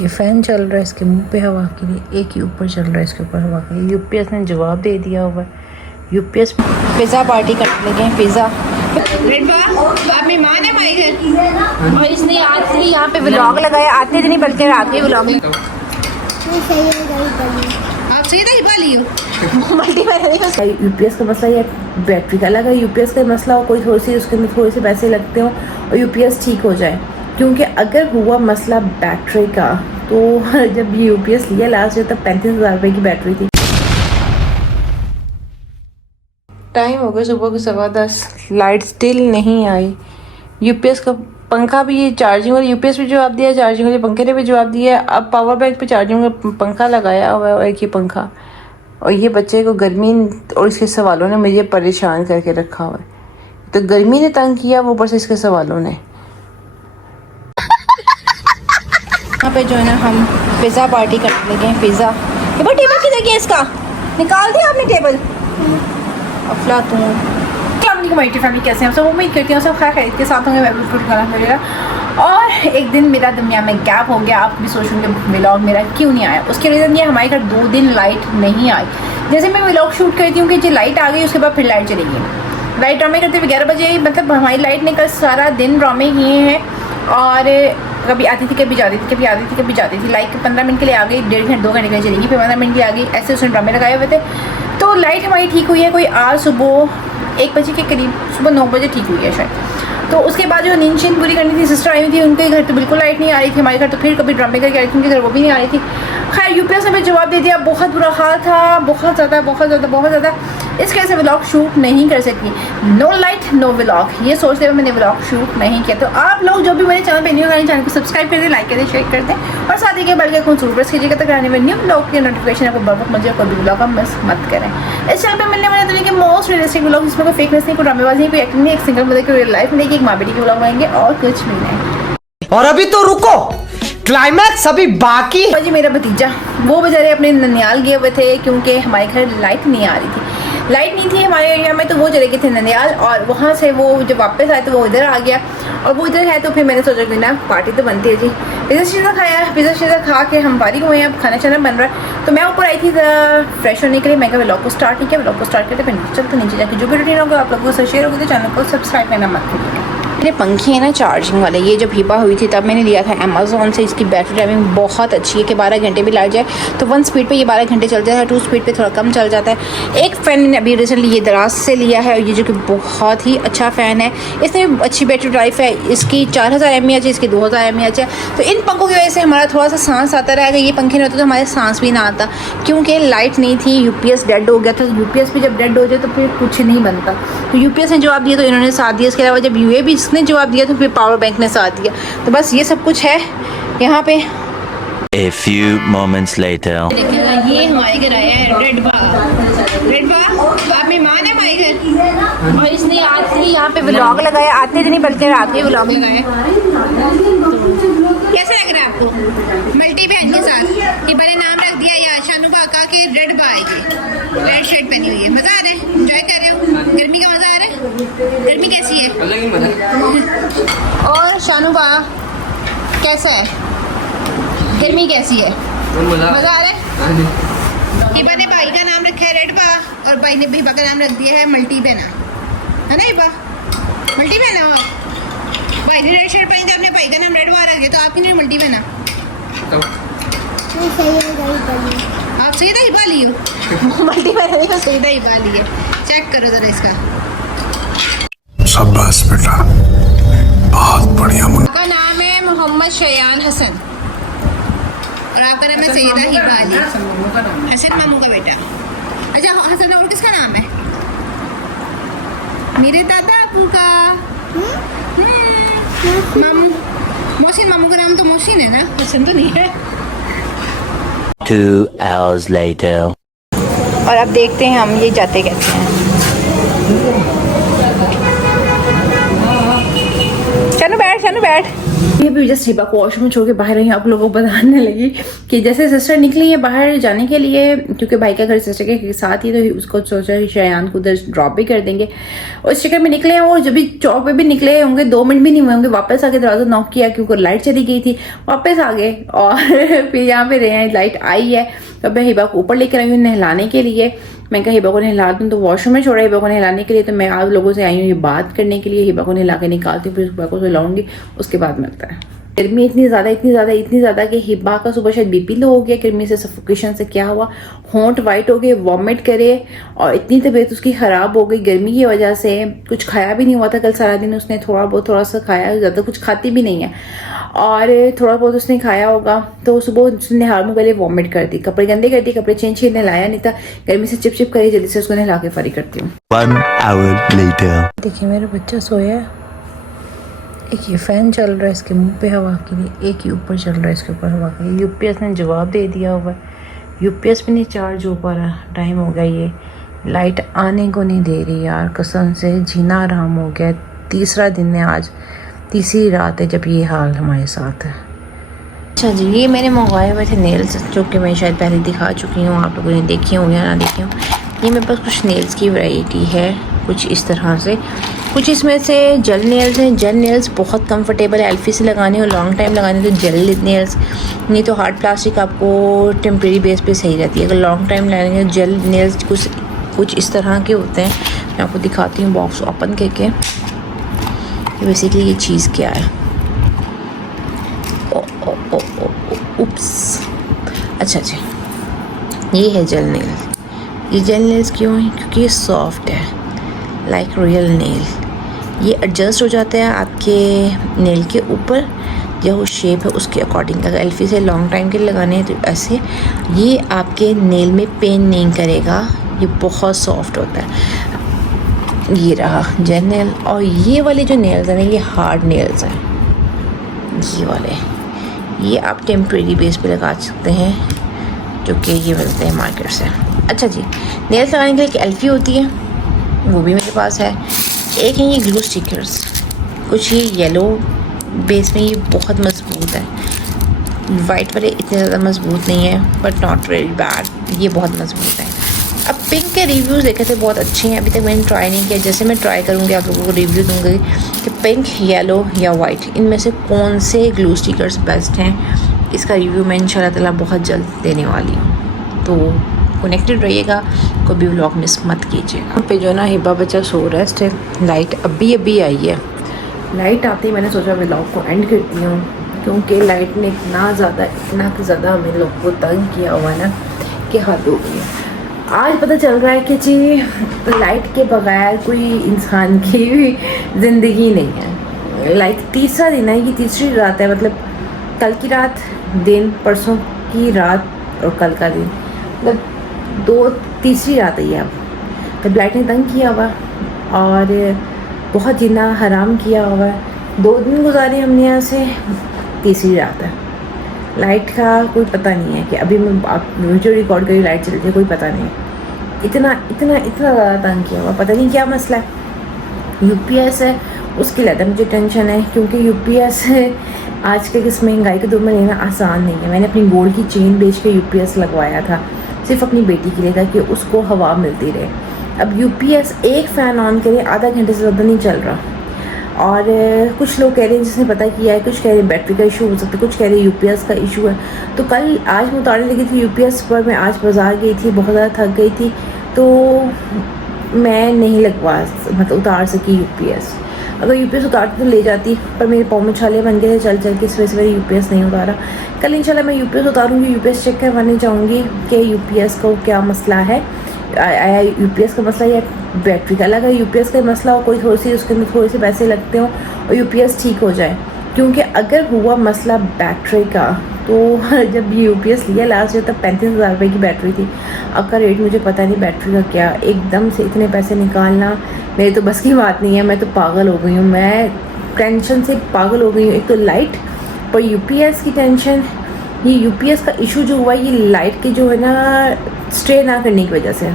ये फ़ैन चल रहा है इसके मुंह पे हवा के लिए, एक ही ऊपर चल रहा है इसके ऊपर हवा के लिए। यूपीएस ने जवाब दे दिया हुआ है। यूपीएस पिज़्ज़ा पार्टी करने लगे हैं। पिज़्ज़ा आप मेहमान है हमारे घर और इसने आज ही यहाँ पे व्लॉग लगाया। आते नहीं बल्कि रात में व्लॉग आप सही था हिबाली हो। यूपीएस का मसला ये बैटरी का अलग है। यूपीएस का मसला हो कोई थोड़ी सी उसके अंदर थोड़े से पैसे लगते हो और यूपीएस ठीक हो जाए, क्योंकि अगर हुआ मसला बैटरी का तो जब ये यूपीएस लिया लास्ट ईयर तब 35,000 रुपये की बैटरी थी। टाइम हो गया सुबह के 10:15, लाइट स्टिल नहीं आई। यूपीएस का पंखा भी ये चार्जिंग वाला यूपीएस भी जवाब दिया, चार्जिंग वाले पंखे ने भी जवाब दिया। अब पावर बैंक पे चार्जिंग का पंखा लगाया हुआ है, एक ही पंखा। और ये बच्चे को गर्मी और इसके सवालों ने मुझे परेशान करके रखा हुआ है। तो गर्मी ने तंग किया, वो ऊपर से इसके सवालों ने। यहाँ पे जो है ना हम पिज़्ज़ा पार्टी करने लगे हैं। पिज़्ज़ा ये टेबल किधर गया इसका, निकाल दिया आपने टेबल। अफलातून हमारी फैमिली कैसे हैं सब, उम्मीद करती हूँ सब खैर खैरियत के साथ होंगे। मैं बिल्कुल खाना और एक दिन मेरा दुनिया में गैप हो गया। आप भी सोच होंगे व्लॉग मेरा क्यों नहीं आया। उसके रीज़न ये हमारे घर 2 दिन लाइट नहीं आई। जैसे मैं व्लॉग शूट करती हूँ कि जो लाइट आ गई उसके बाद फिर लाइट चली गई। लाइट ड्रामे करते हुए 11 बजे, मतलब हमारी लाइट ने कल सारा दिन ड्रामे किए हैं। और कभी आती थी कभी जाती थी, कभी आती थी कभी जाती थी। लाइट 15 मिनट के लिए आ गई, 1.5 घंटे 2 घंटे के लिए चलेगी, फिर 15 मिनट के लिए आ गई। ऐसे उसने ड्रामे लगाए हुए थे। तो लाइट हमारी ठीक हुई है कोई आज सुबह 1 बजे के करीब, सुबह 9 बजे ठीक हुई है शायद। तो उसके बाद जो नींद शींद पूरी करनी थी, सिस्टर आई हुई थी, उनके घर तो बिल्कुल लाइट नहीं आ रही थी। हमारे घर तो फिर कभी ड्रामे करके आ रही थी, उनके घर वो भी नहीं आ रही थी। खैर यूपीएस ने भी जवाब दे दिया। बहुत बुरा हाल था, बहुत ज़्यादा। इस वजह से व्लॉग शूट नहीं कर सकी। नो लाइट नो व्लॉग, ये सोचते हुए मैंने व्लॉग शूट नहीं किया। तो आप लोग जो भी मेरे चैनल पे न्यू है, चैनल को सब्सक्राइब कर दें, लाइक कर दें, शेयर कर दें और साथ ही के बेल के आइकन जरूर प्रेस कीजिएगा ताकि आने वाले न्यू व्लॉग के नोटिफिकेशन आपको बहुत मजे कोई भी व्लॉग मिस मत करें। इस चैनल पर मिलने वाले दुनिया के मोस्ट रियलिस्टिक व्लॉग, जिसमें कोई फेकनेस नहीं, कोई ड्रामेबाजी नहीं, कोई एक्टिंग नहीं, एक सिंगल मदर की रियल लाइफ में एक माँ बेटी के व्लॉग बनाएंगे और कुछ भी नहीं। और अभी तो रुको, क्लाइमैक्स अभी बाकी। जी मेरा भतीजा वो बेचारे अपने ननियाल गए हुए थे, क्योंकि हमारे घर लाइट नहीं आ रही थी। लाइट नहीं थी हमारे एरिया में, तो वो चले गए थे ननियाल। और वहाँ से वो जब वापस आए तो वो इधर आ गया। और वो इधर है तो फिर मैंने सोचा कि ना पार्टी तो बनती है जी। पिज़्ज़ा शीज़ा खाया, पिज़्ज़ा शीज़ा खा के हम फारिग हुए हैं। अब खाना चाना बन रहा है। तो मैं ऊपर आई थी फ्रेश होने के लिए। मैं व्लॉग को स्टार्ट नहीं किया, व्लॉग को स्टार्ट करते फिर चलते नीचे जाके जो भी रूटीन होगा आप लोगों को शेयर होगा। तो चैनल को सब्सक्राइब करना मत भूलिएगा। मेरे पंखे हैं ना चार्जिंग वाले, ये जब हिबा हुई थी तब मैंने लिया था अमेज़ॉन से। इसकी बैटरी टाइमिंग बहुत अच्छी है कि 12 घंटे भी लाइट जाए तो 1 स्पीड पे ये 12 घंटे चल जाता है, 2 स्पीड पे थोड़ा कम चल जाता है। एक फ़ैन मैंने अभी रिसेंटली ये दराज से लिया है, ये जो कि बहुत ही अच्छा फ़ैन है। इसमें अच्छी बैटरी लाइफ है। इसकी 4000 mAh है, इसकी 2000 mAh है। तो इन पंखों की वजह से हमारा थोड़ा सा सांस आता रहेगा। ये पंखे नहीं होते तो हमारे सांस भी ना आता, क्योंकि लाइट नहीं थी। यूपीएस डेड हो गया था। यूपीएस भी जब डेड हो जाए तो फिर कुछ नहीं बनता। तो यूपीएस ने जवाब दिया तो इन्होंने साथ दिया। इसके अलावा जब यूए भी इसने जवाब दिया तो फिर पावर बैंक ने साथ दिया। तो बस ये सब कुछ है यहाँ पे। A few moments later. ये हमारे घर आया है रेड बा। आप मेहमान है हमारे घर और इसने आज ही यहाँ पे व्लॉग लगाया। आते नहीं बल्कि रात में व्लॉग लगाया। कैसा लग रहा है आपको मल्टी बहन के साथ? ये बड़े नाम रख दिया या शानूबा का के रेड बा है, रेड शर्ट पहनी हुई है। मजा आ रहा है, एंजॉय कर रहे हो? गर्मी का मजा आ रहा है? गर्मी कैसी है? और शानूबा कैसा है? गर्मी कैसी है? मजा आ रहा है? हिबा ने भाई का नाम रखा है रेड बा और भाई ने हिबा का नाम रख दिया है मल्टी बहना, है ना हिबा? मल्टी बहना। और भाई ने रेड शर्ट पहनी थी, आपने भाई का नाम रेड बा रख दिया, तो आपकी नहीं मल्टी बहना? आप सही था हिबा ली हो। मल्टी बहना नहीं, सही था हिबा ली है। चेक करो जरा इसका। शाबाश बेटा, बहुत बढ़िया। का नाम है मोहम्मद शयान हसन और आपका नाम है सैयदा हिबा अली। हसन मामू का बेटा। अच्छा हसन और किसका नाम है? मेरे दादा अबू का। मामू मोहसिन, मामू का नाम तो मोहसिन है ना, हसन तो नहीं है। 2 hours later. और अब देखते हैं हम ये जाते कैसे हैं। शानू बैठ, शानू बैठ। ये भी जस्ट हिबा को वॉशरूम में छोड़ के बाहर आई, आप लोगों को बताने लगी कि जैसे सिस्टर निकली है बाहर जाने के लिए, क्योंकि भाई का घर सिस्टर के साथ ही, तो उसको सोचा कि शयान को उधर ड्रॉप भी कर देंगे। और इस चक्कर में निकले हैं, और जब भी चौक पे भी निकले होंगे 2 मिनट भी नहीं हुए होंगे, वापस आके दरवाजा नॉक किया क्योंकि लाइट चली गई थी, वापस आ गए और फिर यहाँ पे रहे हैं। लाइट आई है तो मैं हिबा को ऊपर लेकर आई हूँ नहलाने के लिए। मैं कहा हिबा को नहला दूँ, तो वॉशरूम में छोड़ा हिबा को नहलाने के लिए, तो मैं आप लोगों से आई हूँ ये बात करने के लिए। हिबा को नहला के निकालती हूँ, फिर हिबा को सुलाऊंगी, उसके बाद मिलता है। गर्मी इतनी ज़्यादा कि हिबा का सुबह शायद बीपी लो हो गया, गर्मी से, सफोकेशन से क्या हुआ, होंठ वाइट हो गए, वॉमिट करे, और इतनी तबीयत उसकी ख़राब हो गई गर्मी की वजह से। कुछ खाया भी नहीं हुआ था कल सारा दिन, उसने थोड़ा सा खाया, ज़्यादा कुछ खाती भी नहीं है, और थोड़ा बहुत उसने खाया होगा। तो सुबह उसने नहाने में पहले वॉमिट कर दी, कपड़े गंदे कर दी, कपड़े चेंज किए, नहलाया नहीं था, गर्मी से चिप करी, जल्दी से उसको नहला के फारी करती हूँ। 1 hour later. देखिए मेरा बच्चा सोया है, एक ये फ़ैन चल रहा है इसके मुंह पे हवा के लिए, एक ही ऊपर चल रहा है इसके ऊपर हवा के लिए। यूपीएस ने जवाब दे दिया हुआ है, यूपीएस भी नहीं चार्ज हो पा रहा, टाइम हो गया, ये लाइट आने को नहीं दे रही यार, कसम से जीना आराम हो गया। तीसरा दिन है आज, तीसरी रात है जब ये हाल हमारे साथ है। अच्छा जी, ये मैंने मंगवाए हुए थे नेल्स, जो कि मैं शायद पहले दिखा चुकी हूँ, आप लोगों ने देखे हों या ना देखे हों। ये मेरे पास कुछ नेल्स की वैरायटी है, कुछ इस तरह से, कुछ इसमें से जेल नेल्स हैं। जेल नेल्स बहुत कंफर्टेबल है, एल्फी से लगाने हो, लॉन्ग टाइम लगाने तो जेल नेल्स, नहीं तो हार्ड प्लास्टिक आपको टेम्प्रेरी बेस पे सही रहती है। अगर लॉन्ग टाइम लगाएंगे जेल नेल्स कुछ इस तरह के होते हैं। मैं आपको दिखाती हूँ बॉक्स ओपन करके कि बेसिकली ये चीज़ क्या है। उप्स, अच्छा जी, ये है जेल नेल। ये जेल नेल्स क्यों है? क्योंकि ये सॉफ्ट है, लाइक रियल नेल। ये एडजस्ट हो जाता है आपके नेल के ऊपर, जो वो शेप है उसके अकॉर्डिंग। अगर एल्फी से लॉन्ग टाइम के लिए लगाने हैं तो ऐसे, ये आपके नेल में पेन नहीं करेगा, ये बहुत सॉफ्ट होता है। ये रहा जेल नेल। और ये वाले जो नेल्स हैं ना, ये हार्ड नेल्स हैं, ये वाले, ये आप टेम्प्रेरी बेस पे लगा सकते हैं, जो कि ये मिलते हैं मार्केट से। अच्छा जी, नेल्स लगाने के लिए एक एल्फी होती है, वो भी मेरे पास है। एक है ये ग्लू स्टिकर्स, कुछ ये येलो बेस में, ये बहुत मजबूत है। वाइट वाले इतने ज़्यादा मजबूत नहीं है, बट नॉट वेरी बैड, ये बहुत मजबूत है। अब पिंक के रिव्यूज़ देखे थे, बहुत अच्छे हैं, अभी तक मैंने ट्राई नहीं किया। जैसे मैं ट्राई करूँगी आप लोगों को रिव्यू दूँगी कि पिंक, येलो या वाइट, इनमें से कौन से ग्लू स्टिकर्स बेस्ट हैं। इसका रिव्यू मैं इंशाल्लाह ताला बहुत जल्द देने वाली हूँ, तो कनेक्टेड रहिएगा, कोई भी व्लॉग मिस मत कीजिएगा। यहाँ पे जो ना हिबा बच्चा सो रेस्ट है, लाइट अभी आई है। लाइट आते ही मैंने सोचा व्लॉग को एंड करती हूँ, क्योंकि लाइट ने इतना ज़्यादा हमें लोग को तंग किया हुआ ना कि हद हो गई है। आज पता चल रहा है कि जी लाइट के बगैर कोई इंसान की भी ज़िंदगी नहीं है। लाइट तीसरा दिन है, ये तीसरी रात है, मतलब कल की रात दिन, परसों की रात और कल का दिन, मतलब तीसरी रात है ये। अब तब लाइट ने तंग किया हुआ और बहुत जीना हराम किया हुआ है। 2 दिन गुजारे हमने यहाँ से, तीसरी रात है। लाइट का कोई पता नहीं है कि अभी मैं आप वीडियो रिकॉर्ड करी लाइट चलती है, कोई पता नहीं। इतना ज़्यादा तंग किया हुआ, पता नहीं क्या मसला है। यूपीएस है, उसकी ज़्यादा मुझे टेंशन है, क्योंकि यूपीएस आज के इस महंगाई के दौर में लेना आसान नहीं है। मैंने अपनी गोल्ड की चेन बेच के यूपीएस लगवाया था, सिर्फ अपनी बेटी के लिए था कि उसको हवा मिलती रहे। अब यूपीएस एक फ़ैन ऑन करे आधा घंटे से ज़्यादा नहीं चल रहा, और कुछ लोग कह रहे हैं जिसने पता किया है, कुछ कह रहे हैं बैटरी का इशू हो सकता है, कुछ कह रहे हैं यूपीएस का इशू है। तो आज मैं उतारने लगी थी यूपीएस पर, मैं आज बाज़ार गई थी, बहुत ज़्यादा थक गई थी, तो मैं नहीं उतार सकी यूपीएस। अगर यूपीएस उतारती तो ले जाती, पर मेरे पाँव में छाले बन गए थे चल के, इस वजह से मैंने यूपीएस नहीं उतारा। कल इंशाल्लाह मैं यूपीएस उतारूँगी, यूपीएस चेक करवाने जाऊँगी कि यूपीएस का क्या मसला है, आया यूपीएस का मसला या बैटरी का। अगर यूपीएस का मसला हो, कोई उसके अंदर थोड़े से पैसे लगते हो और यूपीएस ठीक हो जाए, क्योंकि अगर हुआ मसला बैटरी का, तो जब ये यूपीएस लिया लास्ट ईयर तब 35,000 रुपये की बैटरी थी। अब का रेट मुझे पता नहीं बैटरी का क्या, एकदम से इतने पैसे निकालना मेरी तो बस की बात नहीं है। मैं तो पागल हो गई हूँ, मैं टेंशन से पागल हो गई हूँ। एक तो लाइट पर यूपीएस की टेंशन, ये यूपीएस का इशू जो हुआ ये लाइट के जो है ना स्टे ना करने की वजह से।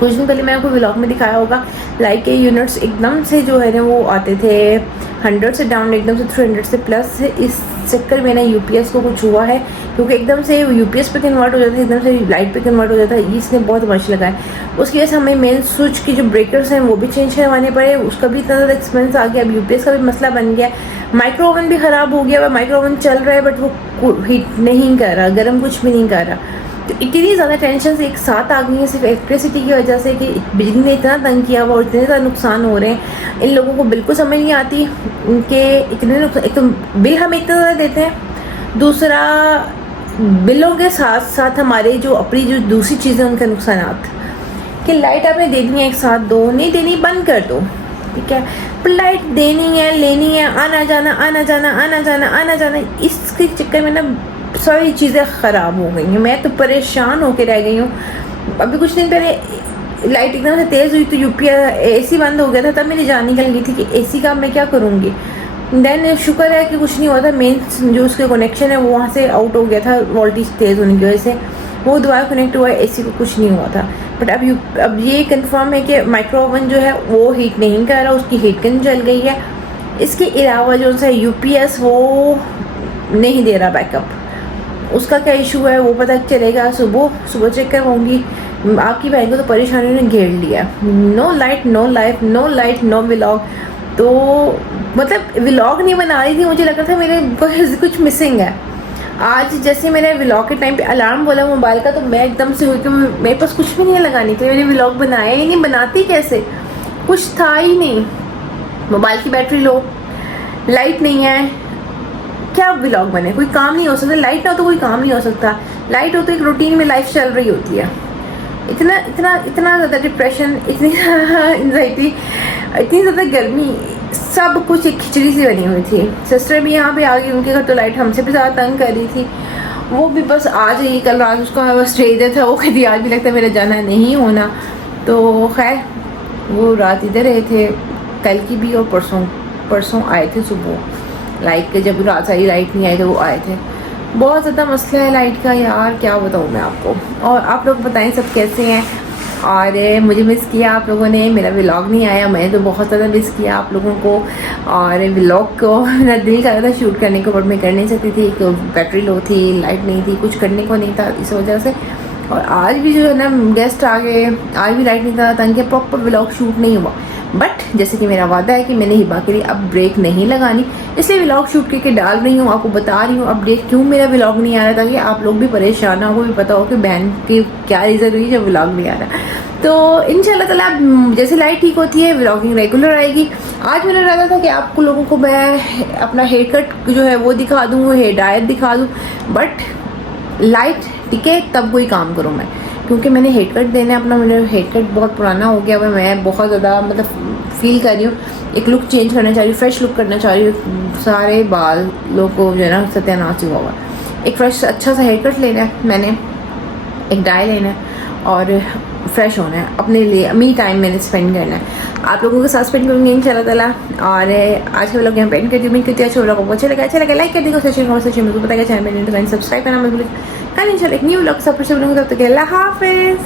कुछ दिन पहले मैं आपको व्लॉग में दिखाया होगा, लाइट के यूनिट्स एकदम से जो है ना वो आते थे 100 से डाउन एकदम से 300 से प्लस है। इस चक्कर में ना यूपीएस को कुछ हुआ है, क्योंकि एकदम से यूपीएस पे कन्वर्ट हो जाता है, एकदम से लाइट पे कन्वर्ट हो जाता है। इसने बहुत मच लगा है। उसकी वजह से हमें मेन स्विच की जो ब्रेकर्स हैं वो भी चेंज करवाने पड़े, उसका भी इतना ज़्यादा एक्सपेंस आ गया। अब यूपीएस का भी मसला बन गया। माइक्रो ओवन भी ख़राब हो गया। माइक्रो ओवन चल रहा है बट वो हीट नहीं कर रहा, गर्म कुछ भी नहीं कर रहा। तो इतनी ज़्यादा टेंशन एक साथ आ गई है सिर्फ इलेक्ट्रिसिटी की वजह से कि बिजली ने इतना तंग किया हुआ और इतने ज़्यादा नुकसान हो रहे हैं। इन लोगों को बिल्कुल समझ नहीं आती कि इतने नुकसान, एक तो बिल हम इतना ज़्यादा देते हैं, दूसरा बिलों के साथ साथ हमारे जो अपनी जो दूसरी चीज़ें उनके नुकसानात, कि लाइट आपने देनी है एक साथ दो, नहीं देनी बंद कर दो, ठीक है। पर लाइट देनी है, लेनी है, आना जाना आना जाना आना जाना आना जाना, इसके चक्कर में ना सारी चीज़ें ख़राब हो गई हैं। मैं तो परेशान होकर रह गई हूँ। अभी कुछ दिन पहले लाइट एकदम से तेज़ हुई तो यूपीएस एसी बंद हो गया था, तब मेरी जान निकल गई थी कि एसी का मैं क्या करूँगी। देन शुक्र है कि कुछ नहीं हुआ था। मेन जो उसके कनेक्शन है वो वहाँ से आउट हो गया था वोल्टेज तेज़ होने की वजह से, वो दोबारा कनेक्ट हुआ, एसी को कुछ नहीं हुआ था। बट अब ये कंफर्म है कि माइक्रो ओवन जो है वो हीट नहीं कर रहा, उसकी हीट गन जल गई है। इसके अलावा जो सा यूपीएस वो नहीं दे रहा बैकअप, उसका क्या इशू है वो पता चलेगा सुबह चेक करवाऊँगी। आपकी बहन को तो परेशानियों ने घेर लिया। No light, no life, no light, no vlog. तो मतलब व्लॉग नहीं बना रही थी, मुझे लग रहा था मेरे कुछ मिसिंग है। आज जैसे मेरे व्लॉग के टाइम पे अलार्म बोला मोबाइल का, तो मैं एकदम से हुई कि मेरे पास कुछ भी नहीं है लगाने के लिए। मैंने व्लॉग बनाया ही नहीं, बनाती कैसे, कुछ था ही नहीं। मोबाइल की बैटरी लो, लाइट नहीं है, क्या व्लॉग बने, कोई काम नहीं हो सकता। लाइट ना हो तो कोई काम नहीं हो सकता, लाइट हो तो एक रूटीन में लाइफ चल रही होती है। इतना इतना इतना ज़्यादा डिप्रेशन, इतनी एंजाइटी, इतनी ज़्यादा गर्मी, सब कुछ एक खिचड़ी सी बनी हुई थी। सिस्टर भी यहाँ पे आ गई, उनके घर तो लाइट हमसे भी ज़्यादा तंग कर रही थी। वो भी बस आज ही, कल रात उसका बस स्ट्रेजर था, वो कहती आज भी लगता है मेरा जाना नहीं होना। तो खैर वो रात इधर रहे थे, कल की भी और परसों आए थे सुबह। लाइट जब रात सारी लाइट नहीं आई तो वो आए थे। बहुत ज़्यादा मसला है लाइट का यार, क्या बताऊँ मैं आपको। और आप लोग बताएं सब कैसे हैं। और मुझे मिस किया आप लोगों ने, मेरा व्लॉग नहीं आया, मैं तो बहुत ज़्यादा मिस किया आप लोगों को। और व्लॉग को मेरा दिल कर रहा था शूट करने को, बट मैं कर नहीं सकती थी, बैटरी लो थी, लाइट नहीं थी, कुछ करने को नहीं था इस वजह से। और आज भी जो है ना गेस्ट आ गए, आज भी लाइट नहीं था, तंग के प्रॉपर व्लॉग शूट नहीं हुआ। बट जैसे कि मेरा वादा है कि मैंने हिबा के लिए अब ब्रेक नहीं लगानी, इसलिए व्लॉग शूट करके डाल रही हूँ, आपको बता रही हूँ अपडेट क्यों मेरा व्लॉग नहीं आ रहा, ताकि आप लोग भी परेशान ना हो, भी पता हो कि बहन की क्या रीज़न हुई जब व्लॉग नहीं आ रहा। तो इंशाल्लाह ताला जैसे लाइट ठीक होती है व्लॉगिंग रेगुलर आएगी। आज मेरा इरादा था कि आपको लोगों को मैं अपना हेयर कट जो है वो दिखा दूँ, हेयर डायर दिखा दूँ, बट लाइट टिके तब कोई काम करूँ मैं, क्योंकि मैंने हेयर कट देना है अपना। मेरा हेयर कट बहुत पुराना हो गया हुआ, मैं बहुत ज़्यादा मतलब फील कर रही हूँ, एक लुक चेंज करना चाह रही हूँ, फ्रेश लुक करना चाह रही हूँ। सारे बाल लोग को जो है ना सत्यानाश हुआ हुआ, एक फ्रेश अच्छा सा हेयर कट लेना है मैंने, एक डाई लेना है और फ्रेश होना है, अपने लिए मी टाइम मैंने स्पेंड करना है, आप लोगों के साथ स्पेंड करूँगी इंशाल्लाह ताला। और आज के व्लॉग यहाँ पे एंड करती हूँ। उम्मीद करती हूँ अच्छे व्लॉग को अच्छा लगा लाइक कर देगा, सेशन में बताएगा, चैनल में सब्सक्राइब करना मत भूलिए। कल इंशाल्लाह एक न्यू व्लॉग सब फिर से बोलूँगी, तब तक अल्लाह हाफिज़।